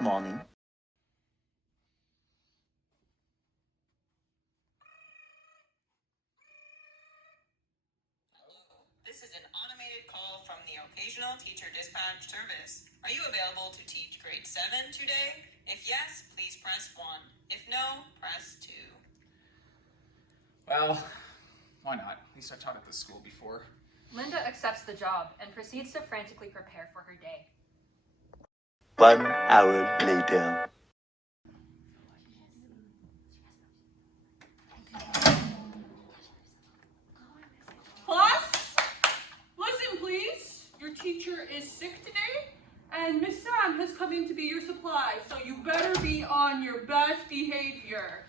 next morning. This is an automated call from the Occasional Teacher Dispatch Service. Are you available to teach grade 7 today? If yes, please press 1. If no, press 2. Well, why not? At least I've taught at this school before. Linda accepts the job and proceeds to frantically prepare for her day. 1 hour later. Class, listen please. Your teacher is sick today, and Miss Sam has come in to be your supply, so you better be on your best behavior.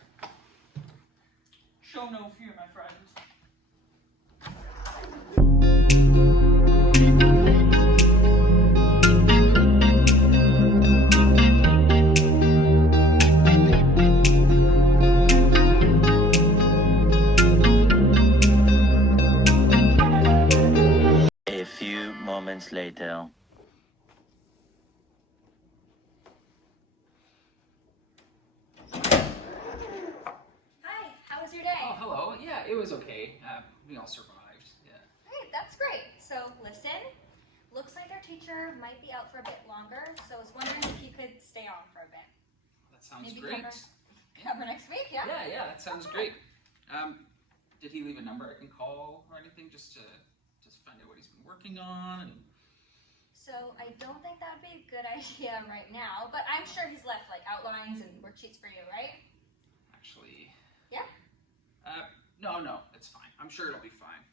Show no fear, my friend. A few moments later. Hi, how was your day? Oh, hello. Yeah, it was okay. We all survived. Yeah. Great, that's great. So listen, looks like our teacher might be out for a bit longer, so I was wondering if he could stay on for a bit. That sounds Maybe great. Cover next week, yeah? Yeah, that sounds great. Did he leave a number I can call or anything just to find out what he's been working on? And... So I don't think that would be a good idea right now, but I'm sure he's left like outlines and worksheets for you, right? Actually... Yeah? No, it's fine. I'm sure it'll be fine.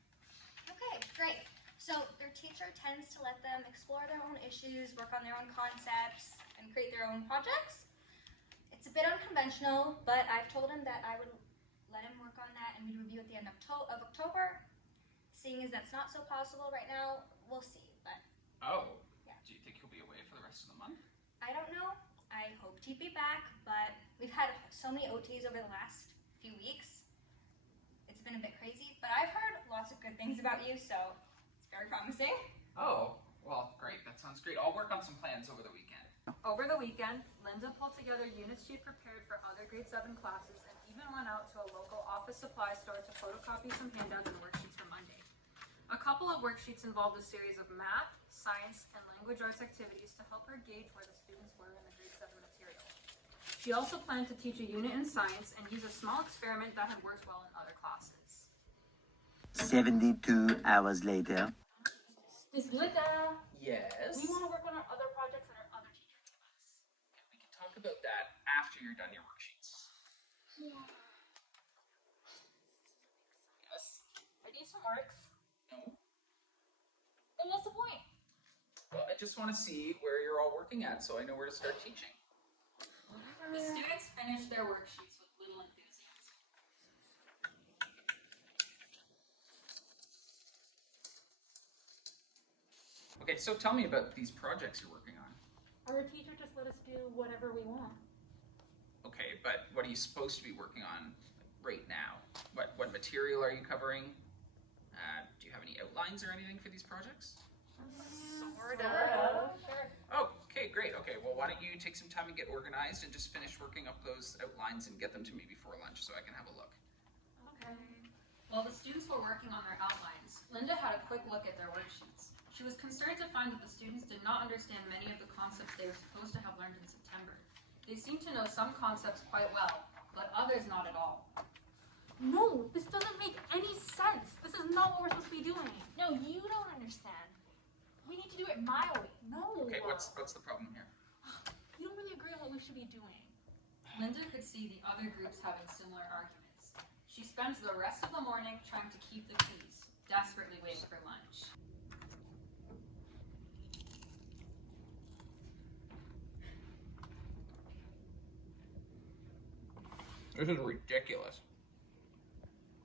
Okay, great. So their teacher tends to let them explore their own issues, work on their own concepts, and create their own projects. It's a bit unconventional, but I've told him that I would let him work on that and we'd review at the end of October. Seeing as that's not so possible right now, we'll see, but... Oh. Yeah. Do you think he'll be away for the rest of the month? I don't know. I hoped he'd be back, but we've had so many OTs over the last few weeks. It's been a bit crazy, but I've heard lots of good things about you, so it's very promising. Oh, well, great. That sounds great. I'll work on some plans over the weekend. Over the weekend, Linda pulled together units she prepared for other grade 7 classes and even went out to a local office supply store to photocopy some handouts and worksheets for Monday. A couple of worksheets involved a series of math, science, and language arts activities to help her gauge where the students were in the grade 7 material. She also planned to teach a unit in science and use a small experiment that had worked well in other classes. 72 hours later. Miss Linda, Yes? we want to work on our other projects that our other teachers give us. We can talk about that after you're done your worksheets. Yes? I need some works. No? Then what's the point? Well, I just want to see where you're all working at so I know where to start teaching. The students finished their worksheets with little enthusiasm. Okay, so tell me about these projects you're working on. Our teacher just let us do whatever we want. Okay, but what are you supposed to be working on right now? What material are you covering? Do you have any outlines or anything for these projects? Sort of. Sure. Oh, okay, great. Okay, well, why don't you take some time and get organized and just finish working up those outlines and get them to me before lunch so I can have a look. Okay. While the students were working on their outlines, Linda had a quick look at their worksheets. She was concerned to find that the students did not understand many of the concepts they were supposed to have learned in September. They seemed to know some concepts quite well, but others not at all. No, this doesn't make any sense. This is not what we're supposed to be doing. No, you don't understand. We need to do it my way. No. Okay, what's the problem here? You don't really agree on what we should be doing. Linda could see the other groups having similar arguments. She spends the rest of the morning trying to keep the peace, desperately waiting for lunch. This is ridiculous.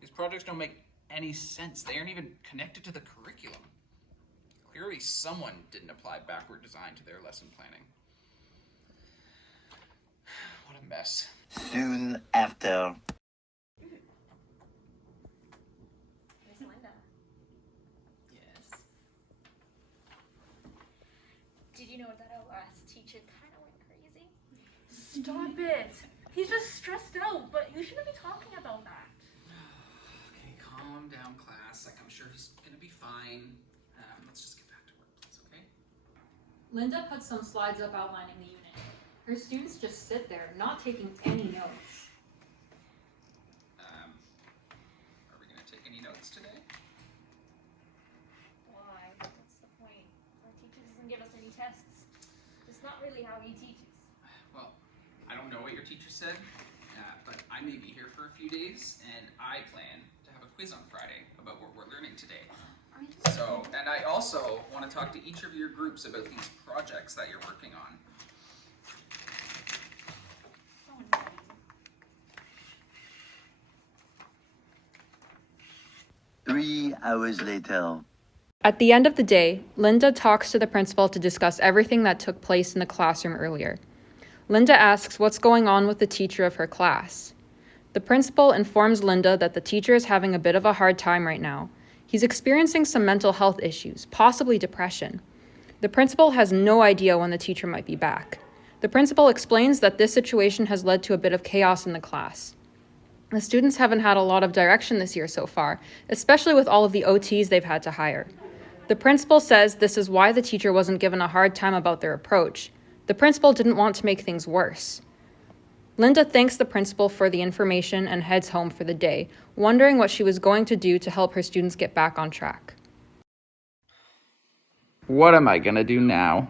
These projects don't make any sense. They aren't even connected to the curriculum. Clearly someone didn't apply backward design to their lesson planning. What a mess. Soon after. Miss Linda, Yes. Did you know that our last teacher kind of went crazy? Stop it. He's just stressed out, but you shouldn't be talking about that. Okay, calm down, class. Like, I'm sure he's gonna be fine. Let's just get back to work, please, okay? Linda put some slides up outlining the unit. Her students just sit there, not taking any notes. Are we gonna take any notes today? Why? What's the point? Our teacher doesn't give us any tests. It's not really how he teaches. Well, I don't know what your teacher said, but I may be here for a few days, and I plan to have a quiz on Friday about what we're learning today. So, and I also want to talk to each of your groups about these projects that you're working on. So annoying. 3 hours later. At the end of the day, Linda talks to the principal to discuss everything that took place in the classroom earlier. Linda asks what's going on with the teacher of her class. The principal informs Linda that the teacher is having a bit of a hard time right now. He's experiencing some mental health issues, possibly depression. The principal has no idea when the teacher might be back. The principal explains that this situation has led to a bit of chaos in the class. The students haven't had a lot of direction this year so far, especially with all of the OTs they've had to hire. The principal says this is why the teacher wasn't given a hard time about their approach. The principal didn't want to make things worse. Linda thanks the principal for the information and heads home for the day, wondering what she was going to do to help her students get back on track. What am I gonna do now?